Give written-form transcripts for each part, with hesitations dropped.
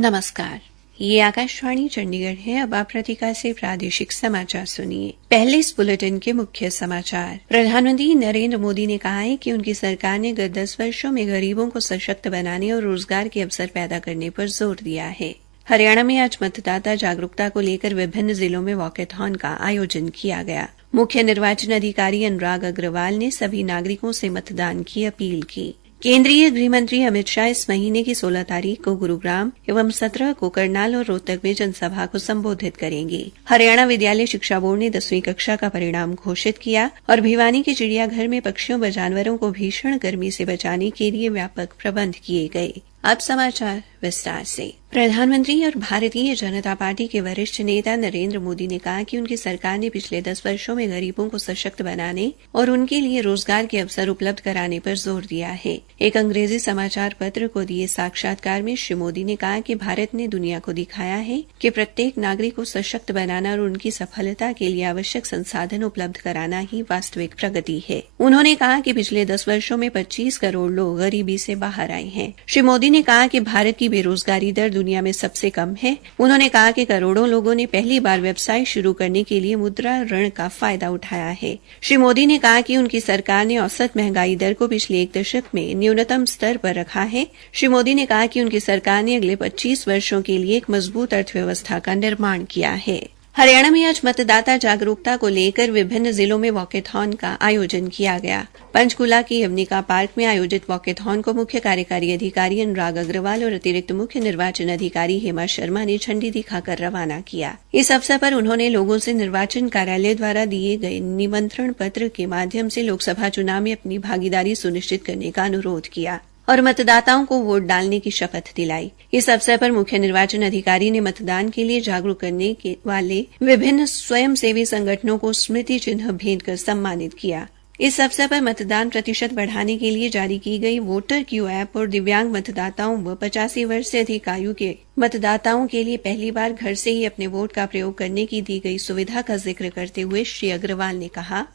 नमस्कार, ये आकाशवाणी चंडीगढ़ है। अब आप प्रतिका से प्रादेशिक समाचार सुनिए। पहले इस बुलेटिन के मुख्य समाचार। प्रधानमंत्री नरेंद्र मोदी ने कहा है कि उनकी सरकार ने गत 10 वर्षों में गरीबों को सशक्त बनाने और रोजगार के अवसर पैदा करने पर जोर दिया है। हरियाणा में आज मतदाता जागरूकता को लेकर विभिन्न जिलों में वॉकेथॉन का आयोजन किया गया। मुख्य निर्वाचन अधिकारी अनुराग अग्रवाल ने सभी नागरिकों से मतदान की अपील की। केंद्रीय गृहमंत्री अमित शाह इस महीने की 16 तारीख को गुरुग्राम एवं 17 को करनाल और रोहतक में जनसभा को संबोधित करेंगे। हरियाणा विद्यालय शिक्षा बोर्ड ने 10वीं कक्षा का परिणाम घोषित किया और भिवानी के चिड़ियाघर में पक्षियों व जानवरों को भीषण गर्मी से बचाने के लिए व्यापक प्रबंध किए गए। अब समाचार विस्तार से। प्रधानमंत्री और भारतीय जनता पार्टी के वरिष्ठ नेता नरेंद्र मोदी ने कहा कि उनकी सरकार ने पिछले 10 वर्षों में गरीबों को सशक्त बनाने और उनके लिए रोजगार के अवसर उपलब्ध कराने पर जोर दिया है। एक अंग्रेजी समाचार पत्र को दिए साक्षात्कार में श्री मोदी ने कहा कि भारत ने दुनिया को दिखाया है कि प्रत्येक नागरिक को सशक्त बनाना और उनकी सफलता के लिए आवश्यक संसाधन उपलब्ध कराना ही वास्तविक प्रगति है। उन्होंने कहा कि पिछले 10 वर्षों में 25 करोड़ लोग गरीबी से बाहर आए हैं। श्री मोदी ने कहा कि भारत की बेरोजगारी दर दुनिया में सबसे कम है। उन्होंने कहा कि करोड़ों लोगों ने पहली बार व्यवसाय शुरू करने के लिए मुद्रा ऋण का फायदा उठाया है। श्री मोदी ने कहा कि उनकी सरकार ने औसत महंगाई दर को पिछले 1 दशक में न्यूनतम स्तर पर रखा है। श्री मोदी ने कहा कि उनकी सरकार ने अगले 25 वर्षों के लिए एक मजबूत अर्थव्यवस्था का निर्माण किया है। हरियाणा में आज मतदाता जागरूकता को लेकर विभिन्न जिलों में वॉकेथॉन का आयोजन किया गया। पंचकूला के यवनिका पार्क में आयोजित वॉकेथॉन को मुख्य कार्यकारी अधिकारी अनुराग अग्रवाल और अतिरिक्त मुख्य निर्वाचन अधिकारी हेमा शर्मा ने झंडी दिखाकर रवाना किया। इस अवसर पर उन्होंने लोगों से निर्वाचन कार्यालय द्वारा दिए गए निमंत्रण पत्र के माध्यम से लोकसभा चुनाव में अपनी भागीदारी सुनिश्चित करने का अनुरोध किया और मतदाताओं को वोट डालने की शपथ दिलाई। इस अवसर पर मुख्य निर्वाचन अधिकारी ने मतदान के लिए जागरूक करने वाले विभिन्न स्वयंसेवी संगठनों को स्मृति चिन्ह भेंट कर सम्मानित किया। इस अवसर पर मतदान प्रतिशत बढ़ाने के लिए जारी की गई वोटर क्यू ऐप और दिव्यांग मतदाताओं व 85 वर्ष से अधिक आयु के मतदाताओं के लिए पहली बार घर से ही अपने वोट का प्रयोग करने की दी गई सुविधा का जिक्र करते हुए श्री अग्रवाल ने कहा,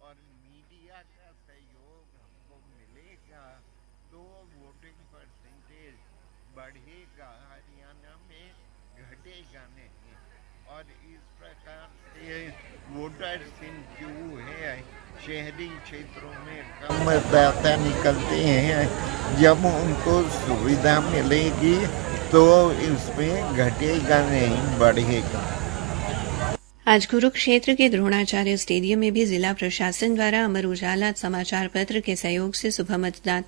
और मीडिया का सहयोग हमको मिलेगा तो वोटिंग परसेंटेज बढ़ेगा, हरियाणा में घटेगा नहीं। और इस प्रकार से वोटर जो है शहरी क्षेत्रों में कम मतदाता निकलते हैं। जब उनको सुविधा मिलेगी तो इसमें घटेगा नहीं, बढ़ेगा। आज कुरुक्षेत्र के द्रोणाचार्य स्टेडियम में भी जिला प्रशासन द्वारा अमर उजाला समाचार पत्र के सहयोग से सुबह मतदान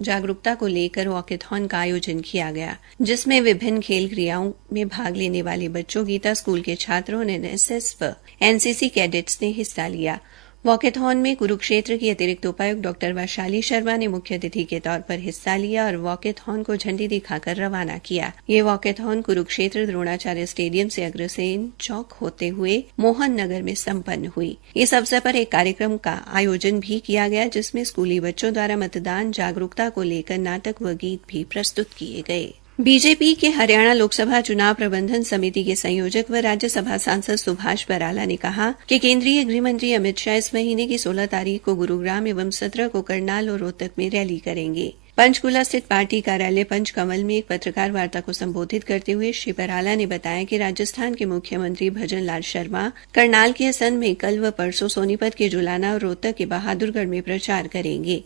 जागरूकता को लेकर वॉकेथॉन का आयोजन किया गया, जिसमें विभिन्न खेल क्रियाओं में भाग लेने वाले बच्चों, गीता स्कूल के छात्रों ने एनएसएस व एनसीसी कैडेट्स ने हिस्सा लिया। वॉकेथॉन में कुरुक्षेत्र की अतिरिक्त उपायुक्त डॉ वैशाली शर्मा ने मुख्य अतिथि के तौर पर हिस्सा लिया और वॉकेथॉन को झंडी दिखाकर रवाना किया। ये वॉकेथॉन कुरुक्षेत्र द्रोणाचार्य स्टेडियम से अग्रसेन चौक होते हुए मोहन नगर में संपन्न हुई। इस अवसर पर एक कार्यक्रम का आयोजन भी किया गया, जिसमें स्कूली बच्चों द्वारा मतदान जागरूकता को लेकर नाटक व गीत भी प्रस्तुत किए गए। बीजेपी के हरियाणा लोकसभा चुनाव प्रबंधन समिति के संयोजक व राज्यसभा सांसद सुभाष बराला ने कहा कि केंद्रीय गृहमंत्री अमित शाह इस महीने की 16 तारीख को गुरुग्राम एवं 17 को करनाल और रोहतक में रैली करेंगे। पंचकूला स्थित पार्टी कार्यालय पंचकमल में एक पत्रकार वार्ता को संबोधित करते हुए श्री बराला ने बताया कि राजस्थान के मुख्यमंत्री भजन लाल शर्मा करनाल के हसन में कल व परसों सोनीपत के जुलाना और रोहतक के बहादुरगढ़ में प्रचार करेंगे।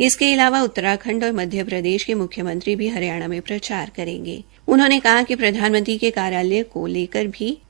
इसके अलावा उत्तराखंड और मध्य प्रदेश के मुख्यमंत्री भी हरियाणा में प्रचार करेंगे। उन्होंने कहा कि प्रधानमंत्री के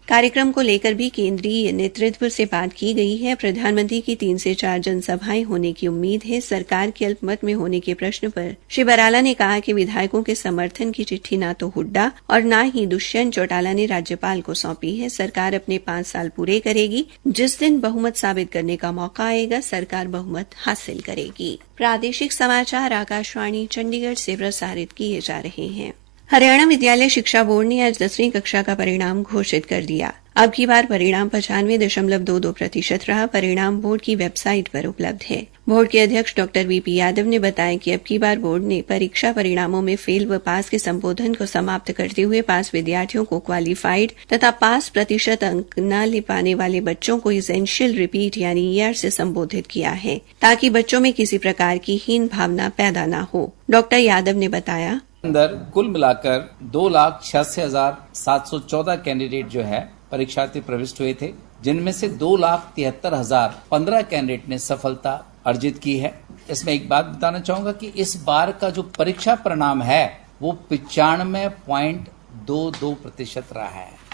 कार्यक्रम को लेकर भी केंद्रीय नेतृत्व से बात की गई है। प्रधानमंत्री की 3 से 4 जनसभाएं होने की उम्मीद है। सरकार के अल्पमत में होने के प्रश्न पर श्री बराला ने कहा कि विधायकों के समर्थन की चिट्ठी न तो हुड्डा और न ही दुष्यंत चौटाला ने राज्यपाल को सौंपी है। सरकार अपने 5 साल पूरे करेगी। जिस दिन बहुमत साबित करने का मौका आएगा, सरकार बहुमत हासिल करेगी। प्रादेशिक समाचार आकाशवाणी चंडीगढ़ से प्रसारित किए जा रहे हैं। हरियाणा विद्यालय शिक्षा बोर्ड ने आज 10वीं कक्षा का परिणाम घोषित कर दिया। अब की बार परिणाम 95.22% रहा। परिणाम बोर्ड की वेबसाइट पर उपलब्ध है। बोर्ड के अध्यक्ष डॉ. वीपी यादव ने बताया कि अब की बार बोर्ड ने परीक्षा परिणामों में फेल व पास के संबोधन को समाप्त करते हुए पास विद्यार्थियों को क्वालिफाइड तथा पास प्रतिशत अंक न ले पाने वाले बच्चों को एसेंशियल रिपीट यानी ईआर से संबोधित किया है, ताकि बच्चों में किसी प्रकार की हीन भावना पैदा न हो। डॉ. यादव ने बताया, अंदर कुल मिलाकर 2,86,714 कैंडिडेट जो है परीक्षार्थी प्रविष्ट हुए थे, जिनमें से 2,73,015 कैंडिडेट ने सफलता अर्जित की है। इसमें एक बात बताना चाहूंगा कि इस बार का जो परीक्षा परिणाम है वो 95.22% रहा है।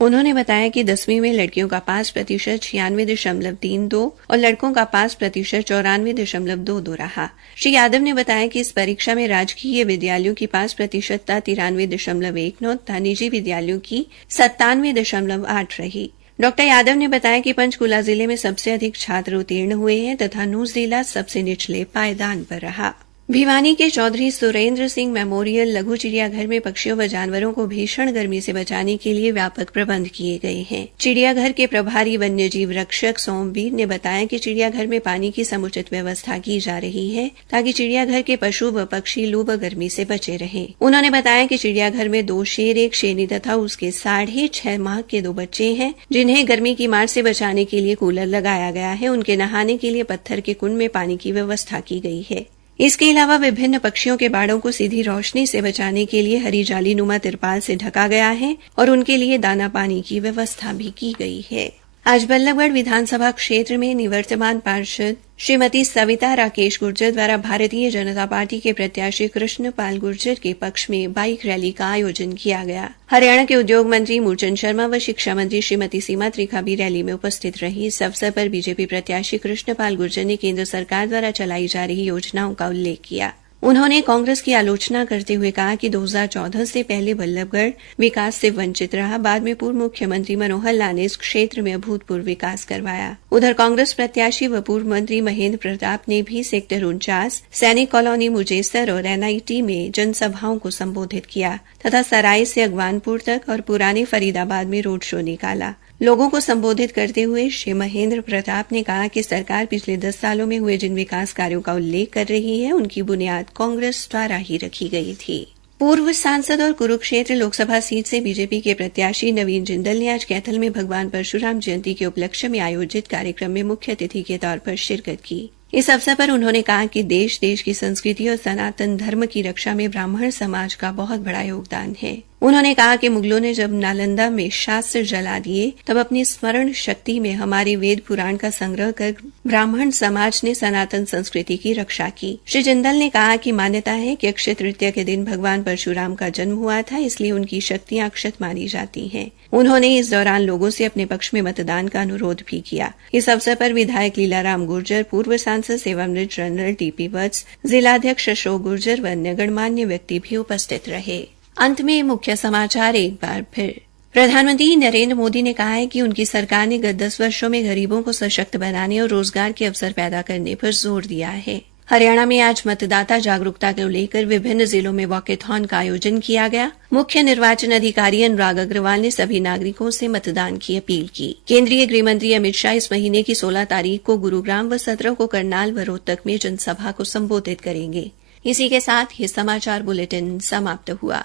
उन्होंने बताया कि 10वीं में लड़कियों का पास प्रतिशत 96.32 और लड़कों का पास प्रतिशत 94.22 रहा। श्री यादव ने बताया कि इस परीक्षा में राजकीय विद्यालयों की पास प्रतिशतता 93.19 तथा निजी विद्यालयों की 97.8 रही। डॉ. यादव ने बताया कि पंचकुला जिले में सबसे अधिक छात्र उत्तीर्ण हुए हैं तथा नूंह जिला सबसे निचले पायदान पर रहा। भिवानी के चौधरी सुरेंद्र सिंह मेमोरियल लघु चिड़ियाघर में पक्षियों व जानवरों को भीषण गर्मी से बचाने के लिए व्यापक प्रबंध किए गए हैं। चिड़ियाघर के प्रभारी वन्य जीव रक्षक सोमवीर ने बताया कि चिड़ियाघर में पानी की समुचित व्यवस्था की जा रही है, ताकि चिड़ियाघर के पशु व पक्षी लू व गर्मी से बचे रहें। उन्होंने बताया कि चिड़ियाघर में 2 शेर, 1 शेरनी तथा उसके 6.5 माह के 2 बच्चे हैं, जिन्हें गर्मी की मार से बचाने के लिए कूलर लगाया गया है। उनके नहाने के लिए पत्थर के कुंड में पानी की व्यवस्था की गई है। इसके अलावा विभिन्न पक्षियों के बाड़ों को सीधी रोशनी से बचाने के लिए हरी जालीनुमा तिरपाल से ढका गया है और उनके लिए दाना पानी की व्यवस्था भी की गई है। आज बल्लभगढ़ विधानसभा क्षेत्र में निवर्तमान पार्षद श्रीमती सविता राकेश गुर्जर द्वारा भारतीय जनता पार्टी के प्रत्याशी कृष्णपाल गुर्जर के पक्ष में बाइक रैली का आयोजन किया गया। हरियाणा के उद्योग मंत्री मूलचंद शर्मा व शिक्षा मंत्री श्रीमती सीमा त्रिखा भी रैली में उपस्थित रही। इस अवसर पर बीजेपी प्रत्याशी कृष्णपाल गुर्जर ने केंद्र सरकार द्वारा चलाई जा रही योजनाओं का उल्लेख किया। उन्होंने कांग्रेस की आलोचना करते हुए कहा कि 2014 से पहले बल्लभगढ़ विकास से वंचित रहा। बाद में पूर्व मुख्यमंत्री मनोहर लाल ने इस क्षेत्र में अभूतपूर्व विकास करवाया। उधर कांग्रेस प्रत्याशी व पूर्व मंत्री महेंद्र प्रताप ने भी सेक्टर 49, सैनिक कॉलोनी मुजेसर और एनआईटी में जनसभाओं को संबोधित किया तथा सराय से अगवानपुर तक और पुराने फरीदाबाद में रोड शो निकाला। लोगों को संबोधित करते हुए श्री महेंद्र प्रताप ने कहा कि सरकार पिछले 10 सालों में हुए जिन विकास कार्यों का उल्लेख कर रही है, उनकी बुनियाद कांग्रेस द्वारा ही रखी गई थी। पूर्व सांसद और कुरुक्षेत्र लोकसभा सीट से बीजेपी के प्रत्याशी नवीन जिंदल ने आज कैथल में भगवान परशुराम जयंती के उपलक्ष्य में आयोजित कार्यक्रम में मुख्य अतिथि के तौर पर शिरकत की। इस अवसर पर उन्होंने कहा कि देश की संस्कृति और सनातन धर्म की रक्षा में ब्राह्मण समाज का बहुत बड़ा योगदान है। उन्होंने कहा कि मुगलों ने जब नालंदा में शास्त्र जला दिए, तब अपनी स्मरण शक्ति में हमारे वेद पुराण का संग्रह कर ब्राह्मण समाज ने सनातन संस्कृति की रक्षा की। श्री जिंदल ने कहा कि मान्यता है कि अक्षय तृतीया के दिन भगवान परशुराम का जन्म हुआ था, इसलिए उनकी शक्तियां अक्षत मानी जाती हैं। उन्होंने इस दौरान लोगों से अपने पक्ष में मतदान का अनुरोध भी किया। इस अवसर पर विधायक लीलाराम गुर्जर, पूर्व सांसद सेवामृत जनरल टीपी वत्स, जिलाध्यक्ष अशोक गुर्जर व अन्य गणमान्य व्यक्ति भी उपस्थित रहे। अंत में मुख्य समाचार एक बार फिर। प्रधानमंत्री नरेंद्र मोदी ने कहा है कि उनकी सरकार ने गत 10 वर्षों में गरीबों को सशक्त बनाने और रोजगार के अवसर पैदा करने पर जोर दिया है। हरियाणा में आज मतदाता जागरूकता को लेकर विभिन्न जिलों में वॉकेथॉन का आयोजन किया गया। मुख्य निर्वाचन अधिकारी अनुराग अग्रवाल ने सभी नागरिकों से मतदान की अपील की। केंद्रीय गृह मंत्री अमित शाह इस महीने की 16 तारीख को गुरुग्राम व 17 को करनाल व रोहतक में जनसभा को संबोधित करेंगे। इसी के साथ ये समाचार बुलेटिन समाप्त हुआ।